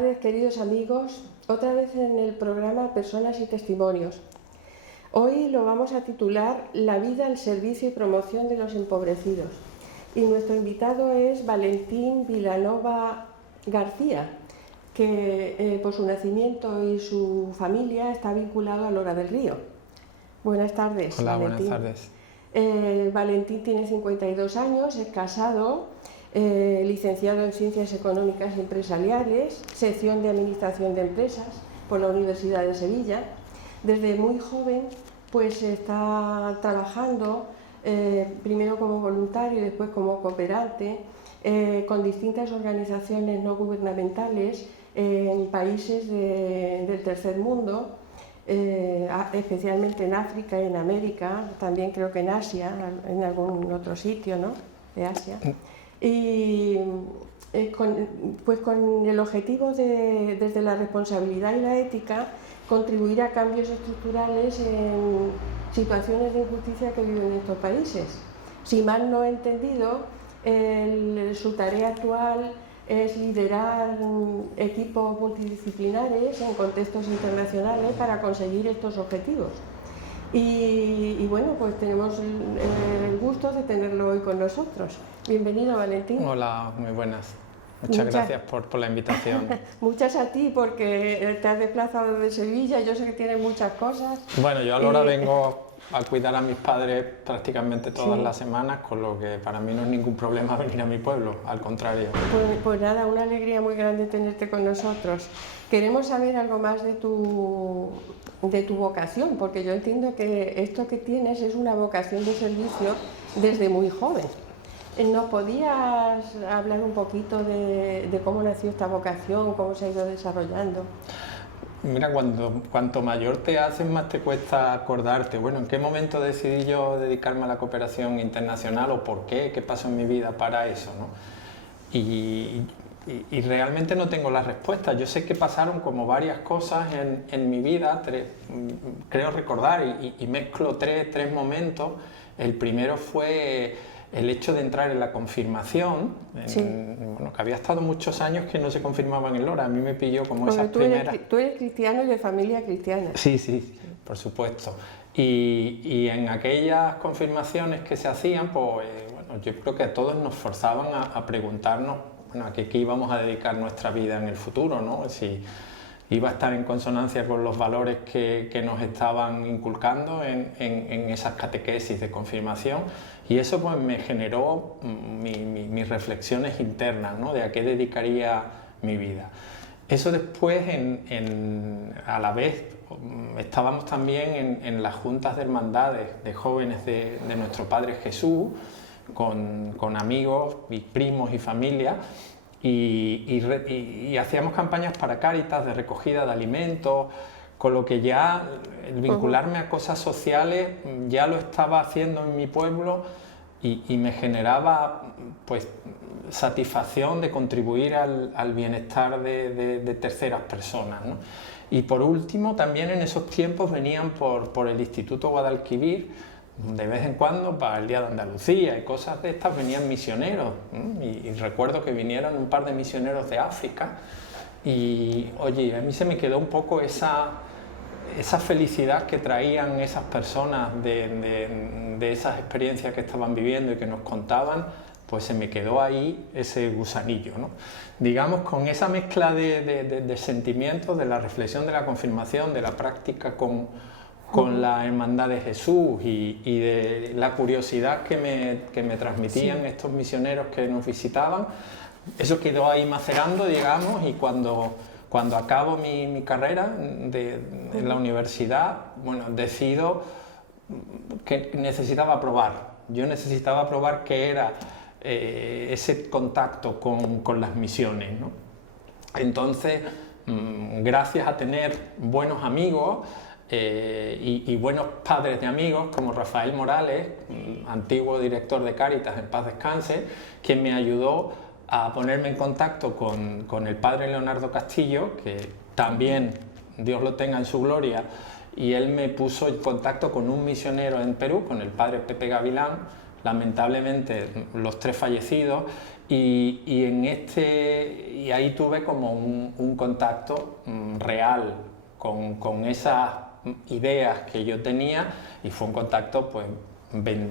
tardes, queridos amigos, otra vez en el programa Personas y Testimonios. Hoy lo vamos a titular La vida al servicio y promoción de los empobrecidos. Y nuestro invitado es Valentín Vilanova García, que por su nacimiento y su familia está vinculado a Lora del Río. Buenas tardes, Hola, Valentín. buenas tardes. Valentín tiene 52 años, es casado, licenciado en Ciencias Económicas y Empresariales, sección de Administración de Empresas por la Universidad de Sevilla. Desde muy joven pues está trabajando primero como voluntario y después como cooperante con distintas organizaciones no gubernamentales en países del tercer mundo, especialmente en África y en América, también creo que en Asia, en algún otro sitio, ¿no?, de Asia. Y con el objetivo de, desde la responsabilidad y la ética, contribuir a cambios estructurales en situaciones de injusticia que viven estos países. Si mal no he entendido, su tarea actual es liderar equipos multidisciplinares en contextos internacionales para conseguir estos objetivos. Y bueno, pues tenemos el gusto de tenerlo hoy con nosotros. Bienvenido, Valentín. Hola, muy buenas. Muchas gracias por la invitación. Muchas a ti, porque te has desplazado de Sevilla, yo sé que tienes muchas cosas. Bueno, yo ahora vengo a cuidar a mis padres prácticamente todas las semanas, con lo que para mí no es ningún problema venir a mi pueblo, al contrario. Pues nada, una alegría muy grande tenerte con nosotros. Queremos saber algo más de tu vocación, porque yo entiendo que esto que tienes es una vocación de servicio desde muy joven. ¿Nos podías hablar un poquito de cómo nació esta vocación, cómo se ha ido desarrollando? Mira, cuanto mayor te haces, más te cuesta acordarte. Bueno, ¿en qué momento decidí yo dedicarme a la cooperación internacional o por qué? ¿Qué pasó en mi vida para eso, ¿no? Y realmente no tengo la respuesta. Yo sé que pasaron como varias cosas en mi vida, creo recordar, y mezclo tres momentos. El primero fue el hecho de entrar en la confirmación, bueno, que había estado muchos años que no se confirmaban en Lora. A mí me pilló como esas primeras... Tú eres cristiano y de familia cristiana. Sí, por supuesto. Y en aquellas confirmaciones que se hacían, pues bueno, yo creo que a todos nos forzaban a preguntarnos, bueno, a qué íbamos a dedicar nuestra vida en el futuro, ¿no? Si iba a estar en consonancia con los valores que nos estaban inculcando en esas catequesis de confirmación, y eso pues me generó mis reflexiones internas, ¿no?, de a qué dedicaría mi vida. Eso después, a la vez, estábamos también en las juntas de hermandades de jóvenes de nuestro Padre Jesús, con amigos y primos y familia, y hacíamos campañas para Cáritas de recogida de alimentos, con lo que ya el vincularme a cosas sociales ya lo estaba haciendo en mi pueblo y me generaba pues satisfacción de contribuir al bienestar de terceras personas, ¿no? Y por último, también en esos tiempos venían por el Instituto Guadalquivir, de vez en cuando para el Día de Andalucía y cosas de estas, venían misioneros, y recuerdo que vinieron un par de misioneros de África y oye, a mí se me quedó un poco esa felicidad que traían esas personas de esas experiencias que estaban viviendo y que nos contaban, pues se me quedó ahí ese gusanillo, ¿no? Digamos, con esa mezcla de sentimientos, de la reflexión, de la confirmación, de la práctica con la Hermandad de Jesús y de la curiosidad que me transmitían estos misioneros que nos visitaban, eso quedó ahí macerando, digamos, y cuando acabo mi carrera en la universidad, bueno, decido que necesitaba probar. Yo necesitaba probar qué era ese contacto con las misiones, ¿no? Entonces, gracias a tener buenos amigos, y buenos padres de amigos como Rafael Morales, antiguo director de Cáritas, en paz descanse, quien me ayudó a ponerme en contacto con el padre Leonardo Castillo, que también Dios lo tenga en su gloria, y él me puso en contacto con un misionero en Perú, con el padre Pepe Gavilán, lamentablemente los 3 fallecidos, y ahí tuve como un contacto real con esas ideas que yo tenía, y fue un contacto pues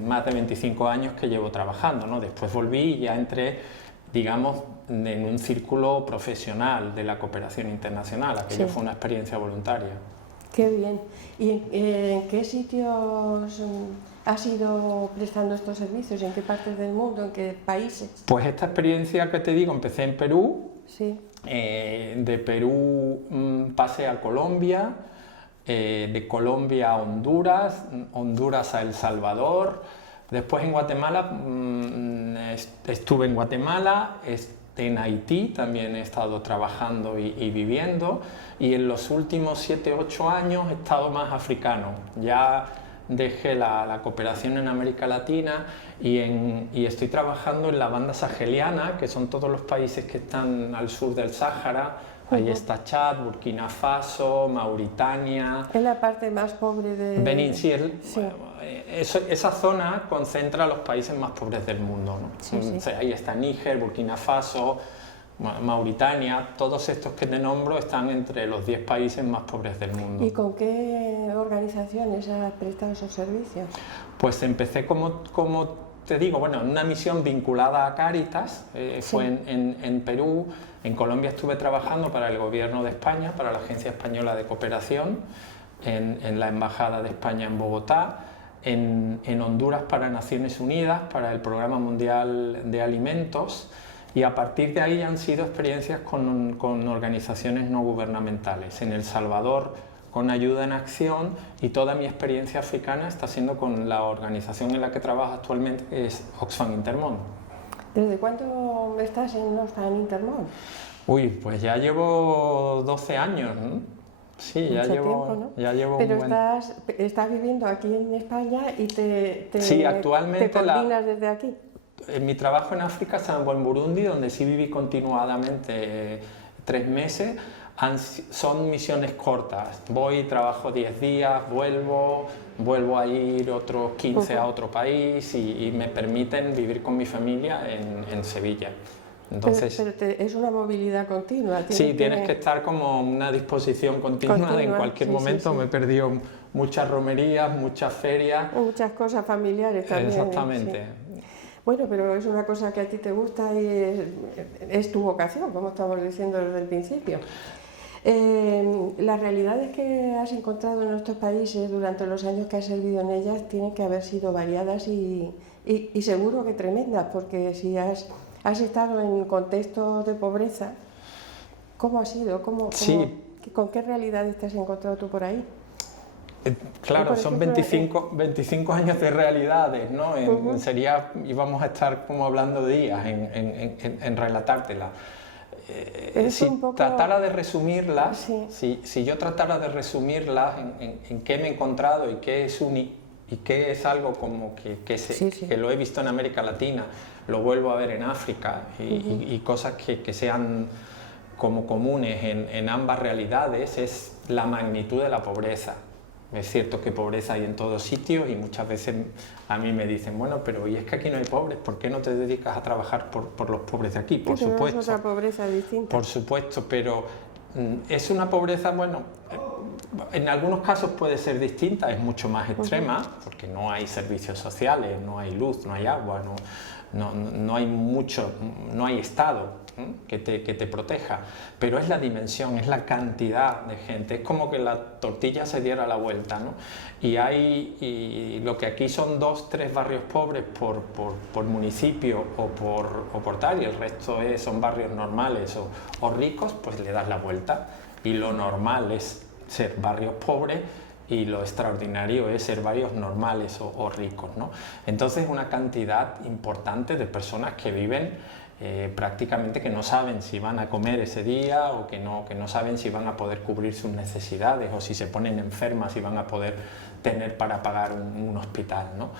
más de 25 años que llevo trabajando, ¿no? Después volví y ya entré, digamos, en un círculo profesional de la cooperación internacional. Aquello fue una experiencia voluntaria. Qué bien. ¿Y en qué sitios has ido prestando estos servicios? ¿En qué partes del mundo? ¿En qué países? Pues esta experiencia que te digo, empecé en Perú. Sí. De Perú pasé a Colombia, de Colombia a Honduras, Honduras a El Salvador. Después en Guatemala, estuve en Guatemala, en Haití también he estado trabajando y viviendo, y en los últimos 7 u 8 años he estado más africano. Ya dejé la cooperación en América Latina y estoy trabajando en la banda saheliana, que son todos los países que están al sur del Sáhara. Ahí está Chad, Burkina Faso, Mauritania. Es la parte más pobre de... Benín, sí, sí. Esa zona concentra los países más pobres del mundo, ¿no? Sí, sí. O sea, ahí está Níger, Burkina Faso, Mauritania, todos estos que te nombro están entre los 10 países más pobres del mundo. ¿Y con qué organizaciones has prestado esos servicios? Pues empecé como te digo, bueno, en una misión vinculada a Cáritas, fue en Perú. En Colombia estuve trabajando para el Gobierno de España, para la Agencia Española de Cooperación, en la Embajada de España en Bogotá, en Honduras para Naciones Unidas, para el Programa Mundial de Alimentos, y a partir de ahí han sido experiencias con organizaciones no gubernamentales. En El Salvador, con Ayuda en Acción, y toda mi experiencia africana está siendo con la organización en la que trabajo actualmente, que es Oxfam Intermón. ¿Desde cuándo estás en Oxfam Intermón? Uy, pues ya llevo 12 años, ¿no? Sí, ya llevo, tiempo, ¿no? ya llevo Pero un buen... estás viviendo aquí en España y Sí, actualmente te coordinas desde aquí. En mi trabajo en África estaba en Burundi, donde sí viví continuadamente 3 meses. Son misiones cortas. Voy, trabajo 10 días, vuelvo a ir otros 15 a otro país, y me permiten vivir con mi familia en Sevilla. Entonces, pero es una movilidad continua. Tienes que estar como una disposición continua en cualquier momento. Sí. Me he perdido muchas romerías, muchas ferias. Muchas cosas familiares también. Exactamente. Sí. Bueno, pero es una cosa que a ti te gusta y es tu vocación, como estamos diciendo desde el principio. Las realidades que has encontrado en nuestros países durante los años que has servido en ellas tienen que haber sido variadas y seguro que tremendas, porque si has estado en contextos de pobreza, ¿cómo ha sido? ¿Con qué realidades te has encontrado tú por ahí? Claro, son 25 años de realidades, ¿no? Íbamos a estar como hablando días en relatártela. Si tratara de resumirlas, si yo tratara de resumirlas en qué me he encontrado y qué es algo como que lo he visto en América Latina, lo vuelvo a ver en África, y cosas que sean como comunes en ambas realidades, es la magnitud de la pobreza. Es cierto que pobreza hay en todos sitios, y muchas veces a mí me dicen, bueno, pero ¿y es que aquí no hay pobres? ¿Por qué no te dedicas a trabajar por los pobres de aquí? Por supuesto. Es otra pobreza distinta. Por supuesto, pero es una pobreza, bueno, en algunos casos puede ser distinta, es mucho más extrema, porque no hay servicios sociales, no hay luz, no hay agua, no hay Estado que te proteja, pero es la dimensión, es la cantidad de gente, es como que la tortilla se diera la vuelta, ¿no? Y lo que aquí son 2 o 3 barrios pobres por municipio o por tal, y el resto son barrios normales o ricos, pues le das la vuelta, y lo normal es ser barrios pobres, y lo extraordinario es ser barrios normales o ricos, ¿no? Entonces, una cantidad importante de personas que viven prácticamente, que no saben si van a comer ese día, o que no saben si van a poder cubrir sus necesidades, o si se ponen enfermas si van a poder tener para pagar un hospital, ¿no?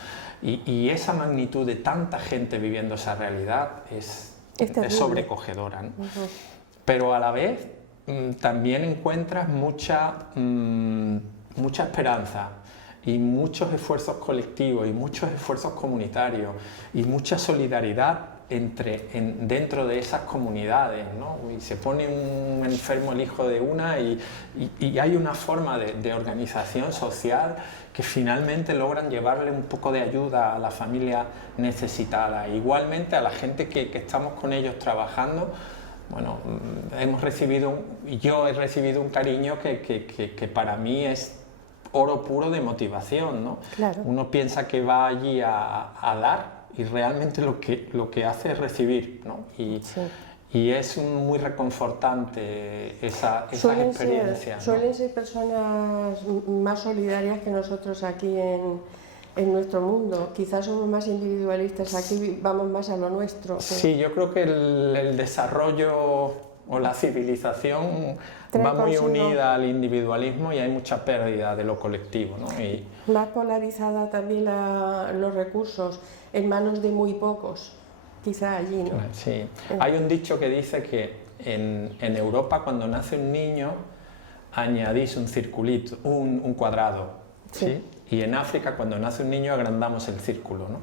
Y esa magnitud de tanta gente viviendo esa realidad es sobrecogedora, ¿no? Pero a la vez también encuentras mucha esperanza. y muchos esfuerzos colectivos y muchos esfuerzos comunitarios y mucha solidaridad dentro de esas comunidades, ¿no? Y se pone un enfermo el hijo de una y hay una forma de organización social que finalmente logran llevarle un poco de ayuda a la familia necesitada. Igualmente a la gente que estamos con ellos trabajando, bueno, yo he recibido un cariño que para mí es oro puro de motivación, ¿no? Claro. Uno piensa que va allí a dar y realmente lo que hace es recibir, ¿no? Y es muy reconfortante esa experiencia. Suelen ser personas más solidarias que nosotros aquí en nuestro mundo. Quizás somos más individualistas, aquí vamos más a lo nuestro. Sí, yo creo que el desarrollo o la civilización va muy unida al individualismo y hay mucha pérdida de lo colectivo, ¿no? Más polarizada también los recursos en manos de muy pocos, quizá allí, ¿no? Sí, hay un dicho que dice que en Europa cuando nace un niño añadís un circulito, un cuadrado, ¿sí? Y en África cuando nace un niño agrandamos el círculo, ¿no?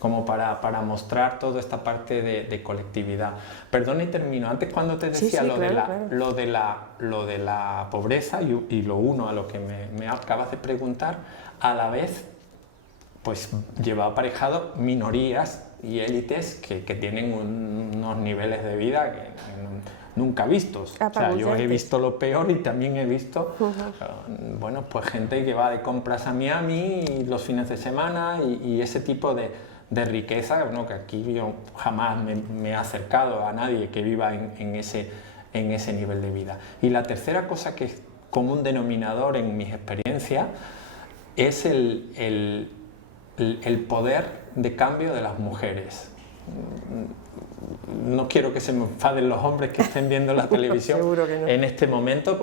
Como para mostrar toda esta parte de colectividad. Perdona y termino. Antes cuando te decía lo de la pobreza y lo uno a lo que me acabas de preguntar, a la vez pues lleva aparejado minorías y élites que tienen unos niveles de vida que nunca vistos. O sea, yo he visto lo peor y también he visto, bueno, pues gente que va de compras a Miami los fines de semana y ese tipo de riqueza, ¿no? Que aquí yo jamás me he acercado a nadie que viva en ese nivel de vida. Y la tercera cosa que es común denominador en mis experiencias es el poder de cambio de las mujeres. No quiero que se me enfaden los hombres que estén viendo la televisión en este momento,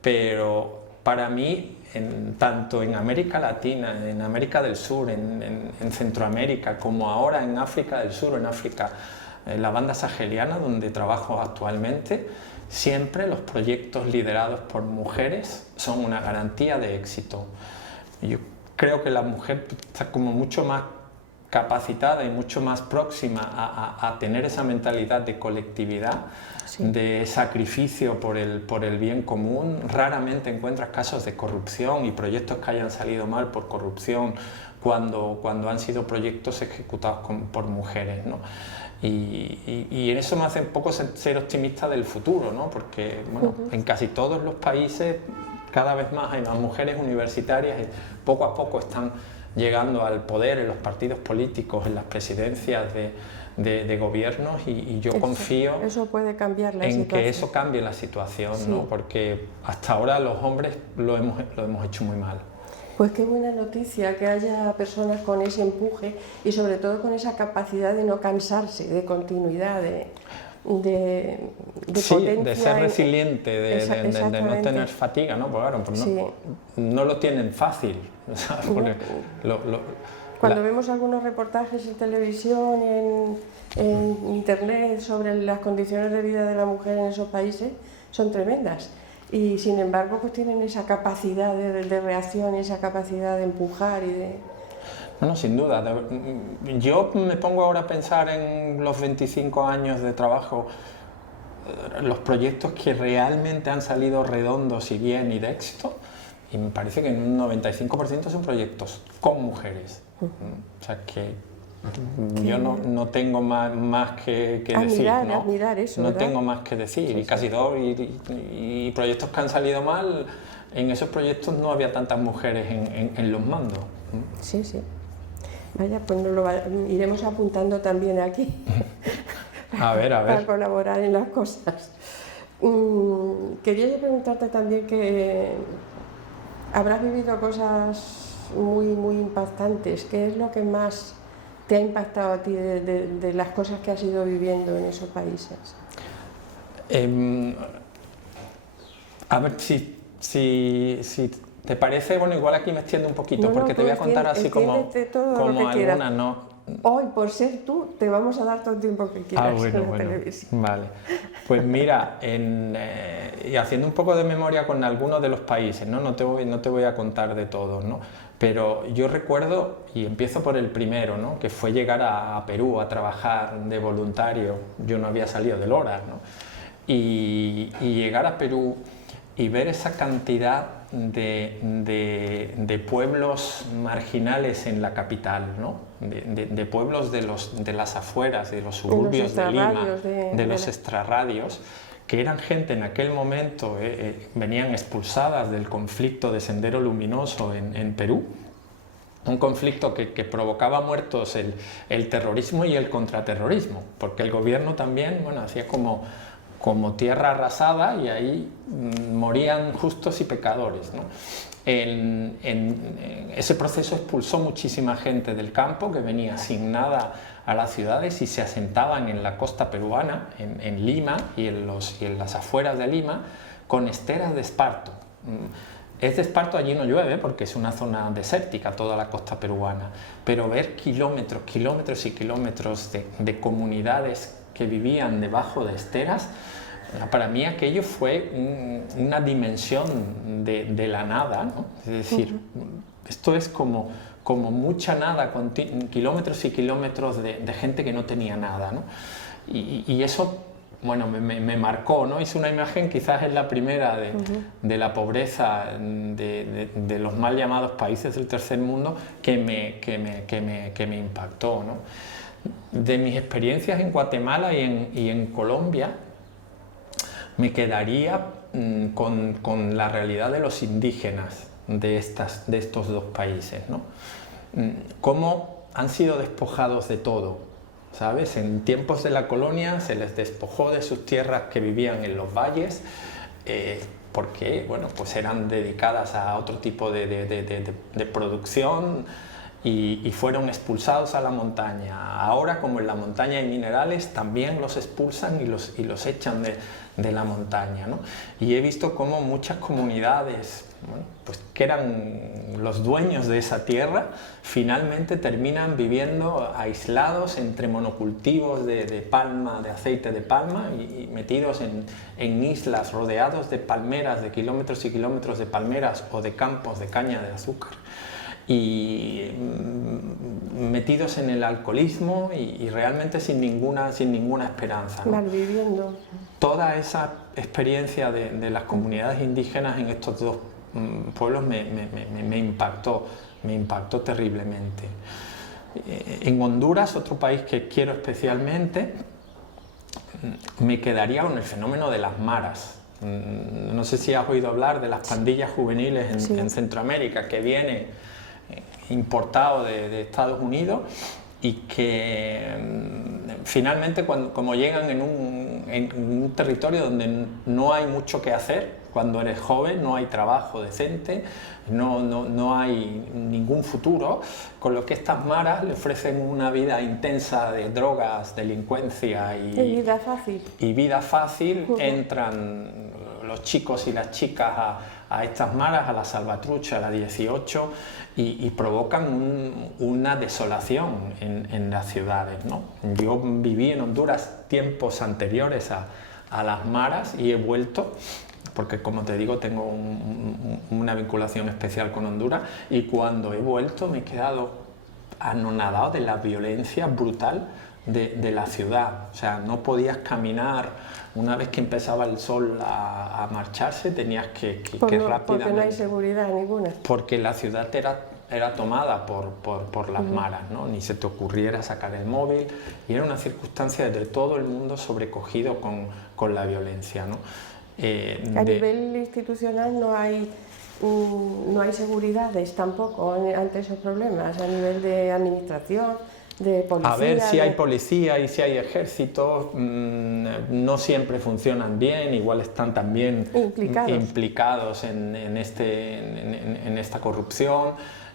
pero para mí, tanto en América Latina, en América del Sur, en Centroamérica, como ahora en África del Sur, en África, en la banda saheliana, donde trabajo actualmente, siempre los proyectos liderados por mujeres son una garantía de éxito. Yo creo que la mujer está como mucho más capacitada y mucho más próxima a tener esa mentalidad de colectividad, de sacrificio por el bien común. Raramente encuentras casos de corrupción y proyectos que hayan salido mal por corrupción cuando han sido proyectos ejecutados por mujeres, ¿no? Y en eso me hace un poco ser optimista del futuro, ¿no? Porque bueno, en casi todos los países cada vez más hay más mujeres universitarias y poco a poco están llegando al poder en los partidos políticos, en las presidencias de gobiernos y yo confío eso puede cambiar la en situación. que eso cambie la situación, ¿no? Porque hasta ahora los hombres lo hemos hecho muy mal. Pues qué buena noticia que haya personas con ese empuje y sobre todo con esa capacidad de no cansarse, de continuidad, de potencia, de ser resiliente, de no tener fatiga, ¿no? Porque, claro, pues no lo tienen fácil. O sea, cuando vemos algunos reportajes en televisión y en internet sobre las condiciones de vida de la mujer en esos países, son tremendas. Y sin embargo, pues tienen esa capacidad de reacción, esa capacidad de empujar y de... Bueno, sin duda. Yo me pongo ahora a pensar en los 25 años de trabajo, los proyectos que realmente han salido redondos y bien y de éxito, y me parece que en un 95% son proyectos con mujeres. O sea que yo no tengo más que decir, ¿no? Admirar eso, no ¿verdad? Tengo más que decir, y casi todo, y proyectos que han salido mal, en esos proyectos no había tantas mujeres en los mandos. Sí. Vaya, pues iremos apuntando también aquí. A ver. Para colaborar en las cosas. Quería yo preguntarte también que habrás vivido cosas muy, muy impactantes. ¿Qué es lo que más te ha impactado a ti de las cosas que has ido viviendo en esos países? A ver si te parece, bueno, igual aquí me extiendo un poquito, porque te voy a contar así como algunas, hoy, por ser tú, te vamos a dar todo el tiempo que quieras bueno, en la televisión. vale. Pues mira, y haciendo un poco de memoria con algunos de los países, ¿no? No te voy a contar de todos, ¿no? Pero yo recuerdo, y empiezo por el primero, ¿no? Que fue llegar a Perú a trabajar de voluntario. Yo no había salido del Hora, ¿no? Y llegar a Perú y ver esa cantidad de pueblos marginales en la capital, ¿no? De pueblos de las afueras, de los suburbios de Lima, de los extrarradios, que eran gente en aquel momento, venían expulsadas del conflicto de Sendero Luminoso en Perú, un conflicto que provocaba muertos el terrorismo y el contraterrorismo, porque el gobierno también, bueno, hacía como tierra arrasada y ahí morían justos y pecadores, ¿no? Ese proceso expulsó muchísima gente del campo que venía sin nada a las ciudades y se asentaban en la costa peruana, en Lima y en las afueras de Lima, con esteras de esparto. Es de esparto, allí no llueve porque es una zona desértica toda la costa peruana, pero ver kilómetros, kilómetros y kilómetros de comunidades que vivían debajo de esteras, para mí aquello fue una dimensión de la nada, ¿no? Es decir, esto es como mucha nada, con kilómetros y kilómetros de gente que no tenía nada, ¿no? Y eso, bueno, me marcó, ¿no? Hice una imagen, quizás es la primera de la pobreza de los mal llamados países del tercer mundo que me impactó, ¿no? De mis experiencias en Guatemala y en Colombia, me quedaría con la realidad de los indígenas de estos dos países, ¿no? Cómo han sido despojados de todo, ¿sabes? En tiempos de la colonia se les despojó de sus tierras que vivían en los valles, porque, bueno, pues eran dedicadas a otro tipo de producción, y fueron expulsados a la montaña. Ahora, como en la montaña hay minerales, también los expulsan y los echan de la montaña, ¿no? Y he visto cómo muchas comunidades, bueno, pues que eran los dueños de esa tierra, finalmente terminan viviendo aislados entre monocultivos de palma, de aceite de palma, y metidos en islas rodeados de palmeras, de kilómetros y kilómetros de palmeras o de campos de caña de azúcar, y metidos en el alcoholismo y realmente sin ninguna esperanza, ¿no? Malviviendo. Toda esa experiencia de las comunidades indígenas en estos dos pueblos me impactó terriblemente. En Honduras, otro país que quiero especialmente, me quedaría con el fenómeno de las maras. No sé si has oído hablar de las pandillas juveniles en Centroamérica, que viene importado de Estados Unidos y que finalmente como llegan en un territorio donde no hay mucho que hacer, cuando eres joven no hay trabajo decente, no hay ningún futuro, con lo que estas maras le ofrecen una vida intensa de drogas, delincuencia y vida fácil. Entran los chicos y las chicas a estas maras, a la Salvatrucha, a la 18, y provocan una desolación en las ciudades, ¿no? Yo viví en Honduras tiempos anteriores a las maras y he vuelto, porque como te digo tengo una vinculación especial con Honduras, y cuando he vuelto me he quedado anonadado de la violencia brutal de la ciudad. O sea, no podías caminar. Una vez que empezaba el sol a marcharse, tenías que rápidamente... Porque no hay seguridad ninguna. Porque la ciudad era tomada por las maras, ¿no? Ni se te ocurriera sacar el móvil, y era una circunstancia de todo el mundo sobrecogido con la violencia, ¿no? A nivel institucional no hay seguridades tampoco ante esos problemas, a nivel de administración, de policía. A ver, si hay policía y si hay ejército, no siempre funcionan bien, igual están también implicados en esta corrupción,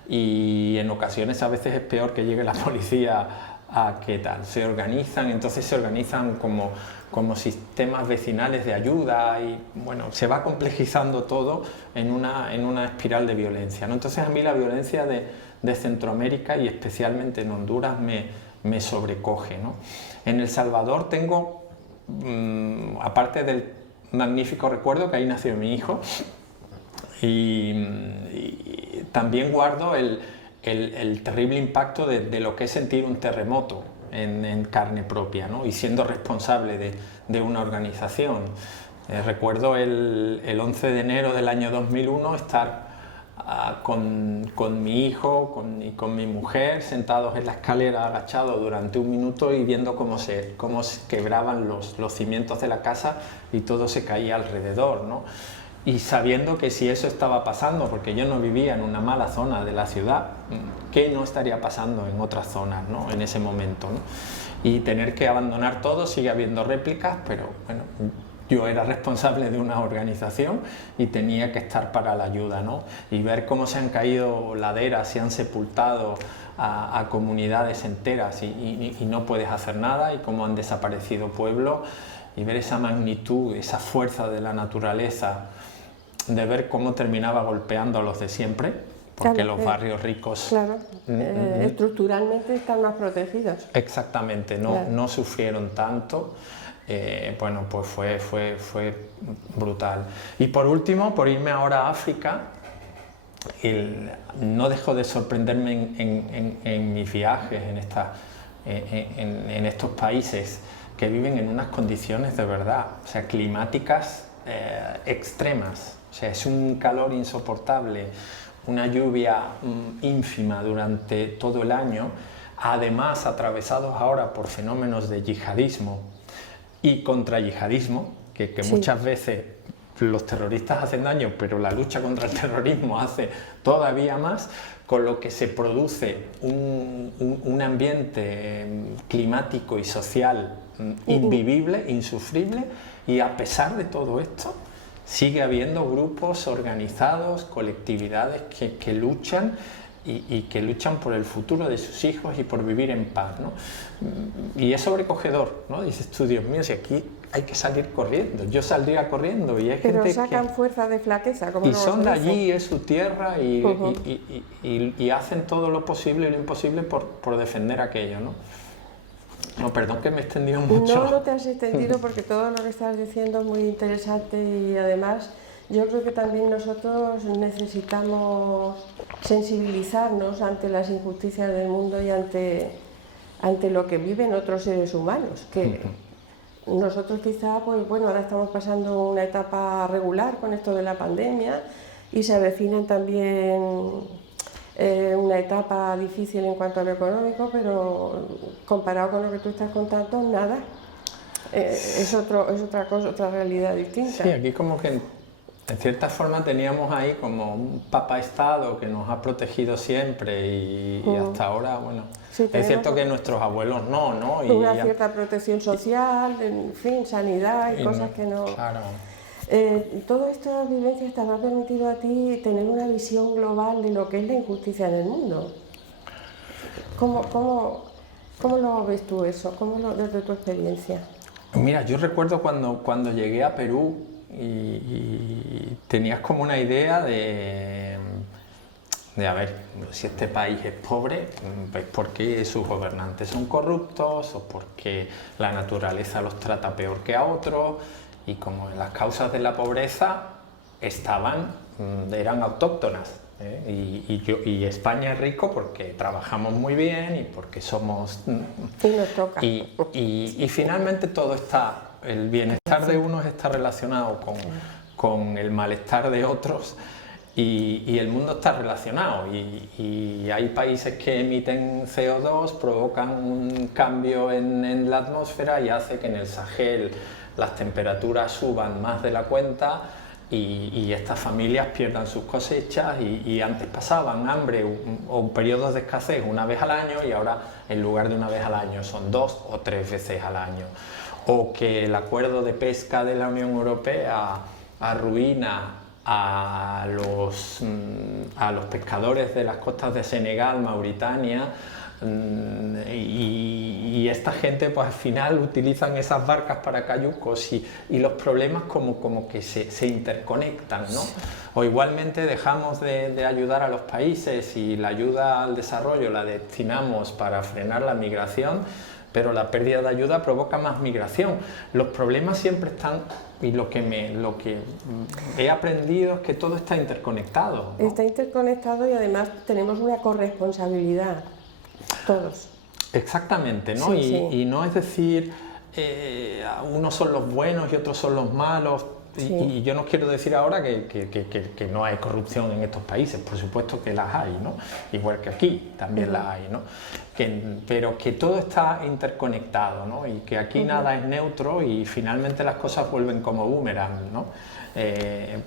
y en ocasiones a veces es peor que llegue la policía a qué tal. Se organizan como sistemas vecinales de ayuda, y bueno, se va complejizando todo en una espiral de violencia, ¿no? Entonces a mí la violencia de Centroamérica, y especialmente en Honduras, me sobrecoge, ¿no? En El Salvador tengo, aparte del magnífico recuerdo que ahí nació mi hijo, y también guardo el terrible impacto de lo que es sentir un terremoto en carne propia, ¿no? Y siendo responsable de una organización. Recuerdo el 11 de enero del año 2001 estar con mi hijo y con mi mujer sentados en la escalera agachados durante un minuto y viendo cómo se quebraban los cimientos de la casa y todo se caía alrededor, ¿no? Y sabiendo que si eso estaba pasando, porque yo no vivía en una mala zona de la ciudad, ¿qué no estaría pasando en otras zonas, ¿no? En ese momento, ¿no? Y tener que abandonar todo, sigue habiendo réplicas, pero bueno, yo era responsable de una organización y tenía que estar para la ayuda, ¿no? Y ver cómo se han caído laderas, se han sepultado a comunidades enteras y no puedes hacer nada, y cómo han desaparecido pueblos, y ver esa magnitud, esa fuerza de la naturaleza, de ver cómo terminaba golpeando a los de siempre, porque los barrios ricos... Claro, estructuralmente están más protegidos. Exactamente, no sufrieron tanto. Bueno, pues fue brutal. Y por último, por irme ahora a África, no dejo de sorprenderme en mis viajes en estos países que viven en unas condiciones de verdad, o sea, climáticas extremas. O sea, es un calor insoportable, una lluvia ínfima durante todo el año, además atravesados ahora por fenómenos de yihadismo y contrayihadismo, que sí, muchas veces los terroristas hacen daño, pero la lucha contra el terrorismo hace todavía más, con lo que se produce un ambiente climático y social invivible, insufrible, y a pesar de todo esto, sigue habiendo grupos organizados, colectividades que luchan y que luchan por el futuro de sus hijos y por vivir en paz, ¿no? Y es sobrecogedor, ¿no? Dices tú, Dios mío, si aquí hay que salir corriendo, yo saldría corriendo, y hay pero gente sacan fuerza de flaqueza, como y son de allí, es su tierra, y hacen todo lo posible y lo imposible por defender aquello, ¿no? No, perdón que me he extendido mucho. No te has extendido, porque todo lo que estás diciendo es muy interesante, y además yo creo que también nosotros necesitamos sensibilizarnos ante las injusticias del mundo y ante lo que viven otros seres humanos, que nosotros quizá, pues bueno, ahora estamos pasando una etapa regular con esto de la pandemia, y se avecinan también una etapa difícil en cuanto a lo económico, pero comparado con lo que tú estás contando, nada. Es otra cosa, otra realidad distinta. Sí, aquí como que en cierta forma teníamos ahí como un papá-estado que nos ha protegido siempre, y hasta ahora, bueno, sí, es cierto que nuestros abuelos no. Y una cierta protección social, en fin, sanidad y cosas que no... Claro. Todas estas vivencias te han permitido a ti tener una visión global de lo que es la injusticia en el mundo. ¿Cómo lo ves tú eso? Desde tu experiencia? Mira, yo recuerdo cuando llegué a Perú y tenías como una idea de a ver, si este país es pobre, pues porque sus gobernantes son corruptos, o porque la naturaleza los trata peor que a otros. Y como las causas de la pobreza eran autóctonas, y España es rico porque trabajamos muy bien y porque somos... Y nos toca. Y finalmente todo el bienestar de unos está relacionado con el malestar de otros, y el mundo está relacionado, y hay países que emiten CO2, provocan un cambio en la atmósfera y hace que en el Sahel las temperaturas suban más de la cuenta, y estas familias pierdan sus cosechas, y antes pasaban hambre o periodos de escasez una vez al año, y ahora en lugar de una vez al año son 2 o 3 veces al año. O que el acuerdo de pesca de la Unión Europea arruina a los pescadores de las costas de Senegal, Mauritania, y esta gente pues al final utilizan esas barcas para cayucos y los problemas como que se interconectan, ¿no? O igualmente dejamos de ayudar a los países y la ayuda al desarrollo la destinamos para frenar la migración, pero la pérdida de ayuda provoca más migración. Los problemas siempre están, y lo que he aprendido es que todo está interconectado, ¿no? Está interconectado y además tenemos una corresponsabilidad, todos. Exactamente, ¿no? Sí, sí. Y no es decir, unos son los buenos y otros son los malos. Sí. Y yo no quiero decir ahora que no hay corrupción en estos países, por supuesto que las hay, ¿no? Igual que aquí también las hay, ¿no? Pero que todo está interconectado, ¿no? Y que aquí nada es neutro y finalmente las cosas vuelven como boomerang, ¿no?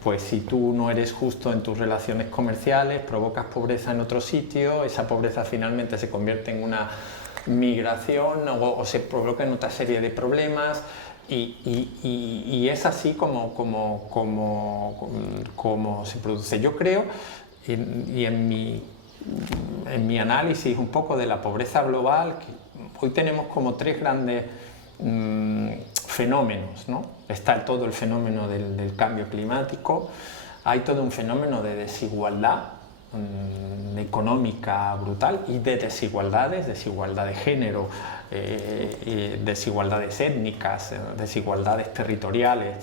Pues si tú no eres justo en tus relaciones comerciales, provocas pobreza en otro sitio, esa pobreza finalmente se convierte en una migración o se provoca en otra serie de problemas. Y es así como se produce. Yo creo, y en mi análisis un poco de la pobreza global, que hoy tenemos como tres grandes fenómenos, ¿no? Está todo el fenómeno del cambio climático, hay todo un fenómeno de desigualdad económica brutal y de desigualdades, desigualdad de género, desigualdades étnicas, desigualdades territoriales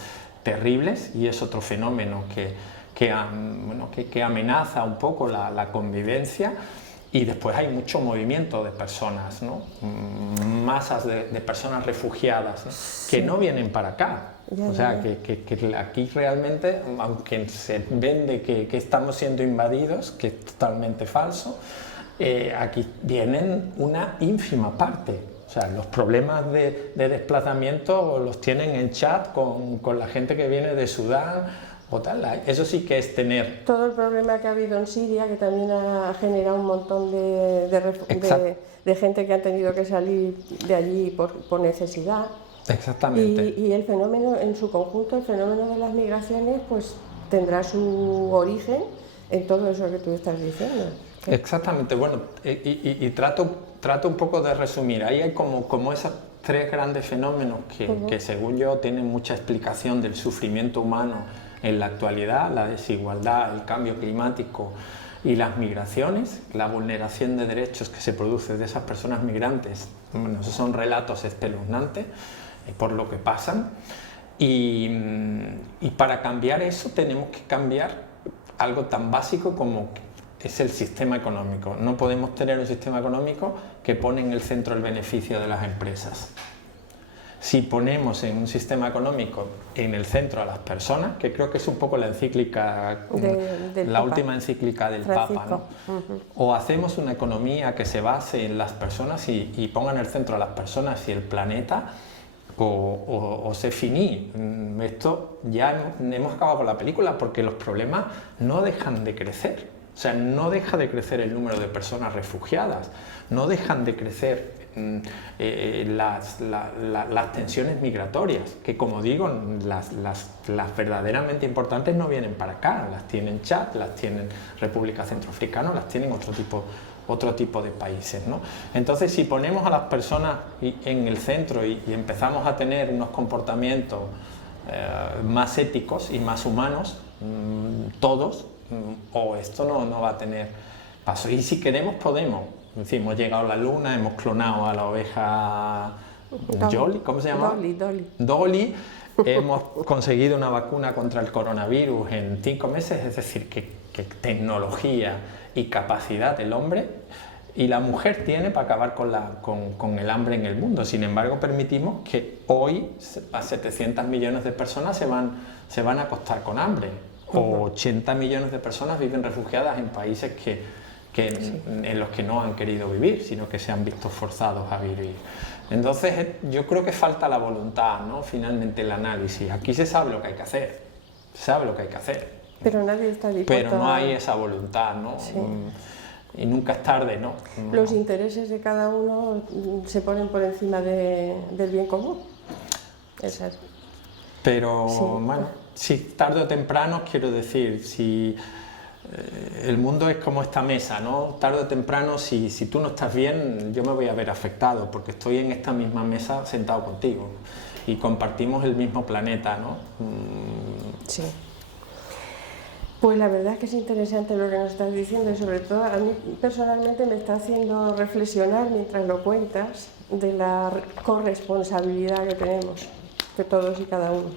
terribles, y es otro fenómeno que amenaza un poco la convivencia. Y después hay mucho movimiento de personas, ¿no? Masas de personas refugiadas, ¿no? Que no vienen para acá. O sea, que aquí realmente, aunque se vende que estamos siendo invadidos, que es totalmente falso, aquí vienen una ínfima parte. O sea, los problemas de desplazamiento los tienen en chat con la gente que viene de Sudán o tal. Eso sí que es tener... Todo el problema que ha habido en Siria, que también ha generado un montón de gente que ha tenido que salir de allí por necesidad. Exactamente. Y el fenómeno, en su conjunto, el fenómeno de las migraciones, pues tendrá su origen en todo eso que tú estás diciendo. Exactamente, bueno, y trato un poco de resumir. Ahí hay como esos tres grandes fenómenos que según yo tienen mucha explicación del sufrimiento humano en la actualidad: la desigualdad, el cambio climático y las migraciones, la vulneración de derechos que se produce de esas personas migrantes. Bueno, esos son relatos espeluznantes por lo que pasan, y para cambiar eso tenemos que cambiar algo tan básico como es el sistema económico. No podemos tener un sistema económico que pone en el centro el beneficio de las empresas. Si ponemos en un sistema económico en el centro a las personas, que creo que es un poco la encíclica, la última encíclica del Papa, ¿no? O hacemos una economía que se base en las personas y ponga en el centro a las personas y el planeta, o se finí. Esto ya hemos acabado con la película, porque los problemas no dejan de crecer. O sea, no deja de crecer el número de personas refugiadas, no dejan de crecer las tensiones migratorias, que, como digo, las verdaderamente importantes no vienen para acá, las tienen Chad, las tienen República Centroafricana, las tienen otro tipo de países, ¿no? Entonces, si ponemos a las personas en el centro y empezamos a tener unos comportamientos más éticos y más humanos, todos, esto no va a tener paso. Y si queremos, podemos. Es decir, hemos llegado a la luna, hemos clonado a la oveja Dolly, ¿cómo se llama? Dolly. Hemos conseguido una vacuna contra el coronavirus en 5 meses, es decir, que tecnología y capacidad del hombre y la mujer tiene para acabar con el hambre en el mundo. Sin embargo, permitimos que hoy a 700 millones de personas se van a acostar con hambre, o 80 millones de personas viven refugiadas en países en los que no han querido vivir, sino que se han visto forzados a vivir. Entonces, yo creo que falta la voluntad, ¿no? Finalmente, el análisis. Aquí se sabe lo que hay que hacer, pero nadie está dispuesto. Pero no hay esa voluntad, ¿no? Sí. Y nunca es tarde, ¿no? Los intereses de cada uno se ponen por encima del bien común. Esa es. Pero, sí. Bueno, si tarde o temprano, quiero decir, si el mundo es como esta mesa, ¿no? Tarde o temprano, si tú no estás bien, yo me voy a ver afectado, porque estoy en esta misma mesa sentado contigo y compartimos el mismo planeta, ¿no? Sí. Pues la verdad es que es interesante lo que nos estás diciendo, y sobre todo a mí personalmente me está haciendo reflexionar mientras lo cuentas de la corresponsabilidad que tenemos, de todos y cada uno.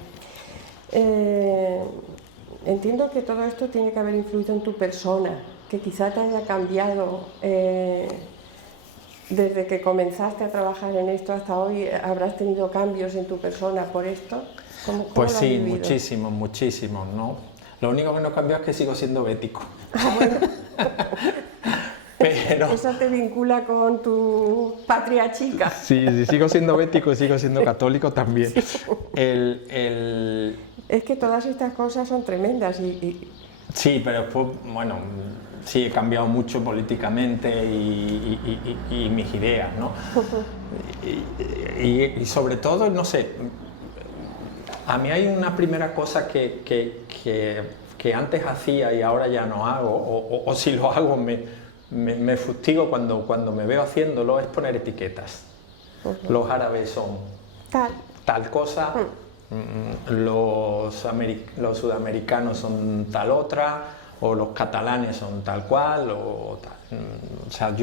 Entiendo que todo esto tiene que haber influido en tu persona, que quizá te haya cambiado desde que comenzaste a trabajar en esto hasta hoy. ¿Habrás tenido cambios en tu persona por esto? ¿Cómo Pues lo has sí, vivido? muchísimos, muchísimos, ¿no? Lo único que no cambió es que sigo siendo bético. Pero... Eso te vincula con tu patria chica. Sí, sí, sigo siendo bético y sigo siendo católico también. Sí. Es que todas estas cosas son tremendas Sí, pero después, bueno, sí he cambiado mucho políticamente y mis ideas, ¿no? Y sobre todo, no sé, a mí hay una primera cosa que antes hacía y ahora ya no hago, o si lo hago me fustigo cuando me veo haciéndolo, es poner etiquetas. Los árabes son tal cosa, los sudamericanos son tal otra, o los catalanes son tal cual, o sea,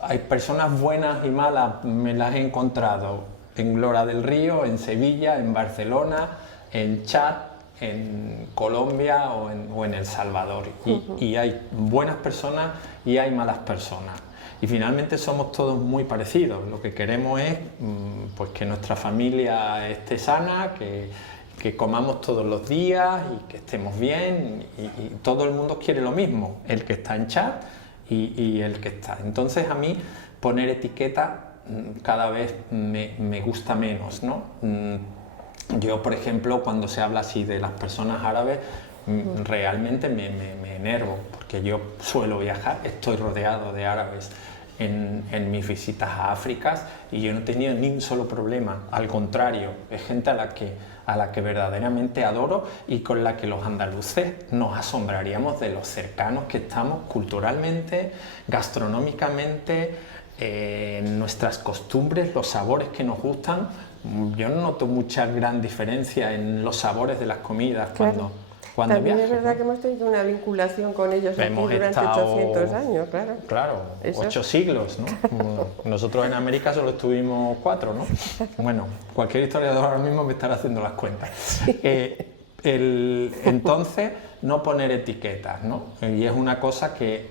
hay personas buenas y malas, me las he encontrado en Lora del Río, en Sevilla, en Barcelona, en Chad, en Colombia o en El Salvador. Y hay buenas personas y hay malas personas. Y finalmente somos todos muy parecidos. Lo que queremos es pues que nuestra familia esté sana, que comamos todos los días y que estemos bien. Y todo el mundo quiere lo mismo, el que está en Chad y el que está. Entonces a mí poner etiqueta cada vez me gusta menos, ¿no? Yo, por ejemplo, cuando se habla así de las personas árabes, realmente me enervo, porque yo suelo viajar, estoy rodeado de árabes en mis visitas a África y yo no he tenido ni un solo problema, al contrario, es gente a la que verdaderamente adoro y con la que los andaluces nos asombraríamos de los cercanos que estamos culturalmente, gastronómicamente, nuestras costumbres, los sabores que nos gustan. Yo no noto mucha gran diferencia en los sabores de las comidas cuando también viajo, es verdad, ¿no? que hemos tenido una vinculación con ellos aquí durante estado, 800 años, claro. Claro, 8 siglos, ¿no? Nosotros en América solo estuvimos 4, ¿no? Bueno, cualquier historiador ahora mismo me estará haciendo las cuentas. Entonces, no poner etiquetas, ¿no? Y es una cosa que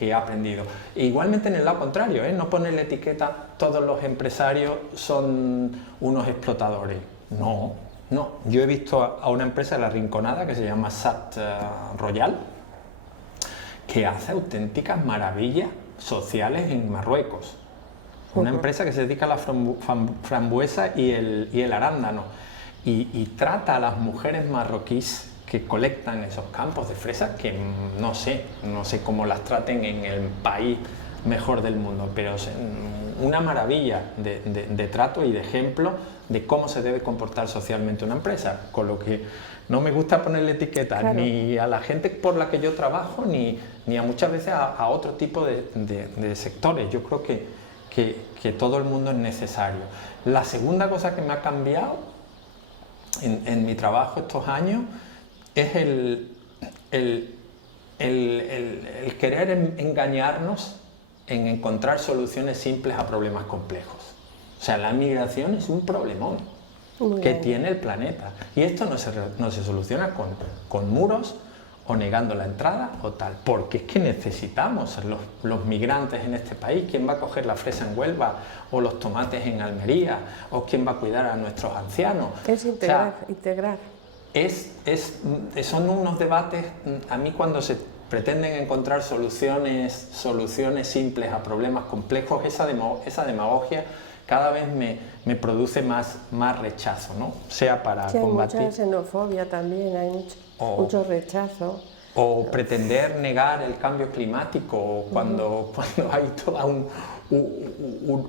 he aprendido. E igualmente en el lado contrario, no ponerle etiqueta, todos los empresarios son unos explotadores. No, yo he visto a una empresa de La Rinconada que se llama Sat Royal, que hace auténticas maravillas sociales en Marruecos. Una empresa que se dedica a la frambuesa y el arándano. Y trata a las mujeres marroquíes que colectan esos campos de fresas, que no sé cómo las traten en el país mejor del mundo, pero es una maravilla de trato y de ejemplo de cómo se debe comportar socialmente una empresa, con lo que no me gusta ponerle etiquetas, claro, ni a la gente por la que yo trabajo, ni a muchas veces a otro tipo de sectores. Yo creo que todo el mundo es necesario. La segunda cosa que me ha cambiado en mi trabajo estos años es el querer engañarnos en encontrar soluciones simples a problemas complejos. O sea, la migración es un problemón que tiene el planeta. Y esto no se soluciona con muros o negando la entrada o tal. Porque es que necesitamos los migrantes en este país. ¿Quién va a coger la fresa en Huelva o los tomates en Almería? ¿O quién va a cuidar a nuestros ancianos? Es integrar, o sea, integrar. Son unos debates, a mí cuando se pretenden encontrar soluciones simples a problemas complejos, esa demagogia cada vez me produce más rechazo, ¿no? Sea para combatir... Hay mucha xenofobia también, hay mucho rechazo. O pretender negar el cambio climático, cuando hay toda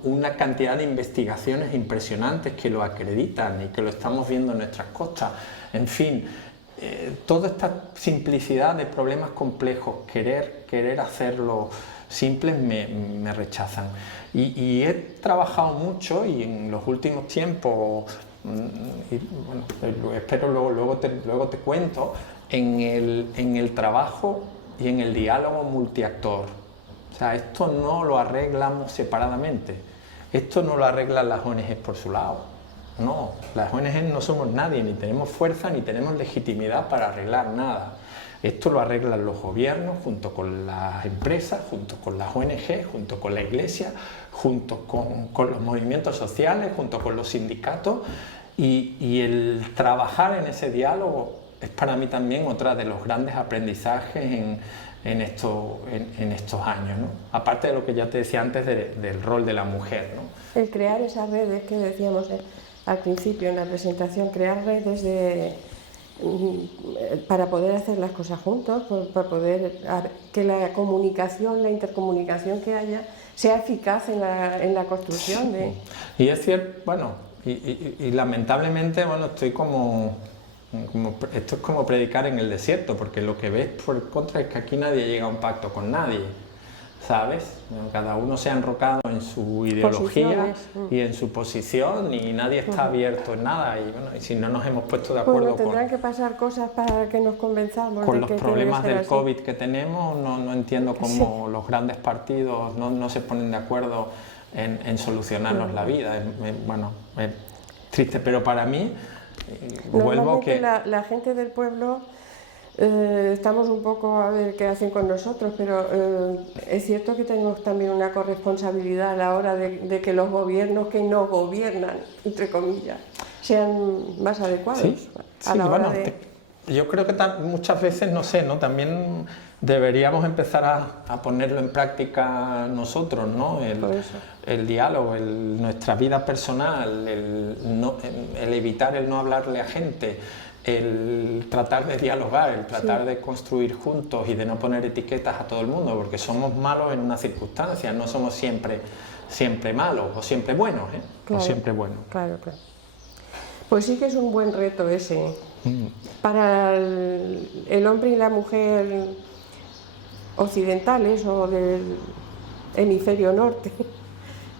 una cantidad de investigaciones impresionantes que lo acreditan y que lo estamos viendo en nuestras costas. En fin, toda esta simplicidad de problemas complejos, querer hacerlo simples, me rechazan. Y he trabajado mucho y en los últimos tiempos, y bueno, espero luego te cuento, en el trabajo y en el diálogo multiactor. O sea, esto no lo arreglamos separadamente, esto no lo arreglan las ONGs por su lado. No, las ONGs no somos nadie, ni tenemos fuerza, ni tenemos legitimidad para arreglar nada. Esto lo arreglan los gobiernos, junto con las empresas, junto con las ONG, junto con la Iglesia, junto con los movimientos sociales, junto con los sindicatos, y el trabajar en ese diálogo es para mí también otra de los grandes aprendizajes en estos años, ¿no? Aparte de lo que ya te decía antes del rol de la mujer, ¿no? El crear esas redes que decíamos al principio en la presentación, crear redes para poder hacer las cosas juntos, para poder que la comunicación, la intercomunicación que haya, sea eficaz en la construcción de... Y es cierto, bueno, y lamentablemente, bueno, estoy esto es como predicar en el desierto, porque lo que ves por contra es que aquí nadie llega a un pacto con nadie, ¿sabes? Cada uno se ha enrocado en su ideología y en su posición, y nadie está abierto en nada, y bueno, y si no nos hemos puesto de acuerdo tendrán que pasar cosas para que nos convenzamos con de los que problemas del así. COVID que tenemos. No entiendo cómo los grandes partidos no se ponen de acuerdo en solucionarnos la vida. Bueno, es triste, pero para mí, vuelvo que... la gente del pueblo estamos un poco a ver qué hacen con nosotros, pero es cierto que tenemos también una corresponsabilidad a la hora de que los gobiernos que no gobiernan, entre comillas, sean más adecuados. Sí, a la hora yo creo que muchas veces, no sé, ¿no? También deberíamos empezar a ponerlo en práctica nosotros, ¿no? El diálogo, nuestra vida personal, el evitar el no hablarle a gente, el tratar de dialogar, el tratar de construir juntos y de no poner etiquetas a todo el mundo, porque somos malos en una circunstancia, no somos siempre malos o siempre buenos, ¿eh? Claro, o siempre buenos. Claro. Pues sí que es un buen reto ese. Para el hombre y la mujer occidentales o del hemisferio norte,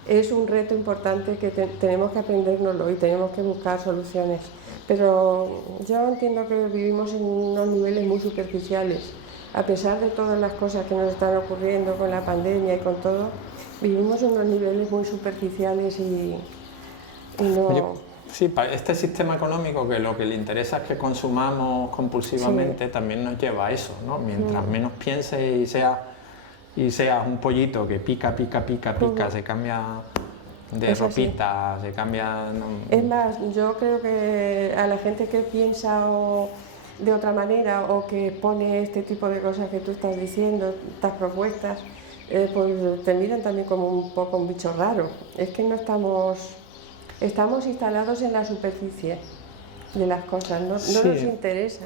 es un reto importante que tenemos que aprendérnoslo y tenemos que buscar soluciones. Pero yo entiendo que vivimos en unos niveles muy superficiales. A pesar de todas las cosas que nos están ocurriendo con la pandemia y con todo, vivimos en unos niveles muy superficiales y no... Sí, para este sistema económico, que lo que le interesa es que consumamos compulsivamente, también nos lleva a eso, ¿no? Mientras menos pienses y seas un pollito que pica, se cambia de ropita, se cambia... Es más, yo creo que a la gente que piensa de otra manera o que pone este tipo de cosas que tú estás diciendo, estas propuestas, pues te miran también como un poco un bicho raro. Es que no estamos instalados en la superficie de las cosas, no nos interesa.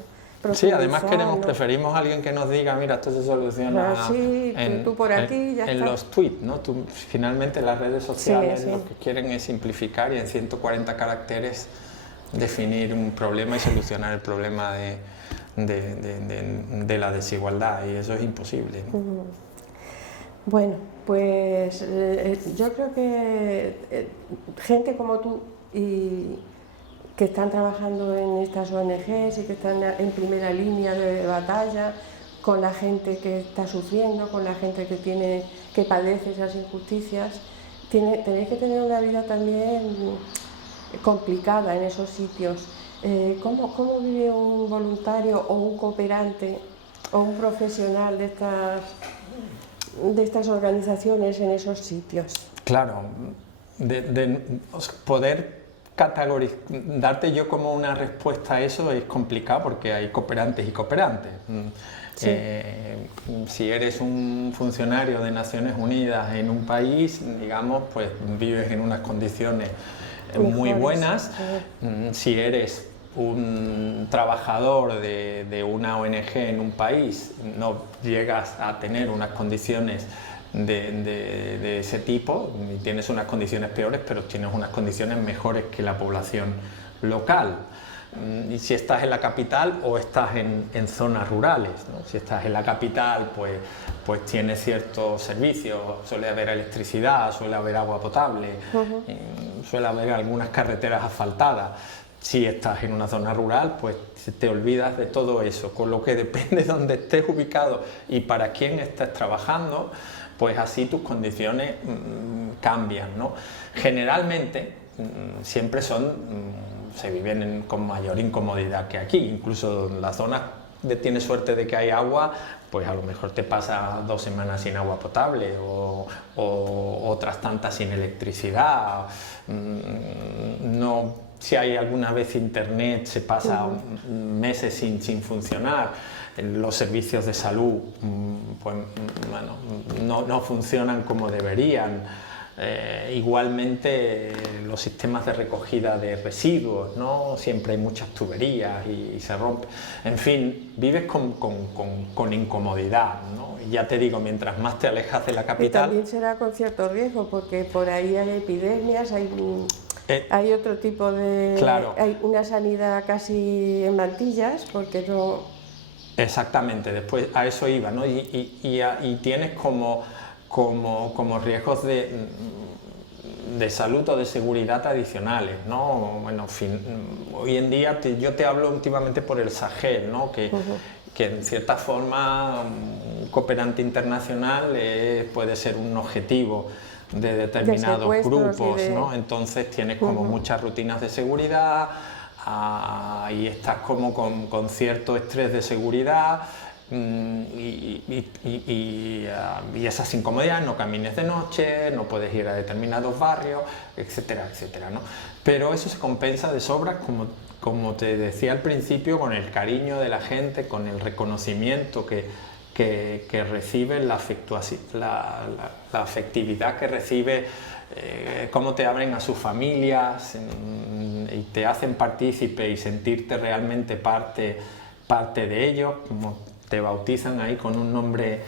Sí, además preferimos a alguien que nos diga, mira, esto se soluciona tú por aquí, ya en está. los tweets, ¿no? Finalmente las redes sociales lo que quieren es simplificar y en 140 caracteres definir un problema y solucionar el problema de la desigualdad, y eso es imposible, ¿no? Bueno, pues yo creo que gente como tú y que están trabajando en estas ONGs y que están en primera línea de batalla con la gente que está sufriendo, con la gente que padece esas injusticias, tenéis que tener una vida también complicada en esos sitios. ¿Cómo vive un voluntario o un cooperante o un profesional de estas organizaciones en esos sitios? Claro, poder darte yo como una respuesta a eso es complicado, porque hay cooperantes y cooperantes. Si eres un funcionario de Naciones Unidas en un país, digamos, pues vives en unas condiciones muy buenas. Si eres un trabajador de una ONG en un país, no llegas a tener unas condiciones de ese tipo, y tienes unas condiciones peores, pero tienes unas condiciones mejores que la población local. y si estás en la capital o estás en zonas rurales, ¿no? Si estás en la capital, pues tienes ciertos servicios, suele haber electricidad, suele haber agua potable, suele haber algunas carreteras asfaltadas. Si estás en una zona rural, pues te olvidas de todo eso, con lo que depende de dónde estés ubicado y para quién estés trabajando, pues así tus condiciones cambian, ¿no? Generalmente siempre se viven con mayor incomodidad que aquí, incluso en las zonas donde tienes suerte de que hay agua, pues a lo mejor te pasa 2 semanas sin agua potable o otras tantas sin electricidad. No, si hay alguna vez internet se pasa meses sin funcionar. Los servicios de salud pues, bueno, no funcionan como deberían. Igualmente los sistemas de recogida de residuos, ¿no? Siempre hay muchas tuberías y se rompe. En fin, vives con incomodidad, ¿no? Y ya te digo, mientras más te alejas de la capital... Y también será con cierto riesgo, porque por ahí hay epidemias, hay otro tipo de... Claro. Hay una sanidad casi en mantillas, porque no... Exactamente, después a eso iba, ¿no? Y tienes como riesgos de salud o de seguridad adicionales, ¿no? Bueno, en fin, hoy en día yo te hablo últimamente por el Sahel, ¿no? Que en cierta forma un cooperante internacional puede ser un objetivo de determinados grupos, ¿no? Entonces tienes como muchas rutinas de seguridad y estás como con cierto estrés de seguridad. Y esas incomodidades, no camines de noche, no puedes ir a determinados barrios, etcétera, etcétera, ¿no? Pero eso se compensa de sobra, como te decía al principio, con el cariño de la gente, con el reconocimiento que recibe, la afectividad que recibe, cómo te abren a sus familias y te hacen partícipe y sentirte realmente parte de ellos, como te bautizan ahí con un nombre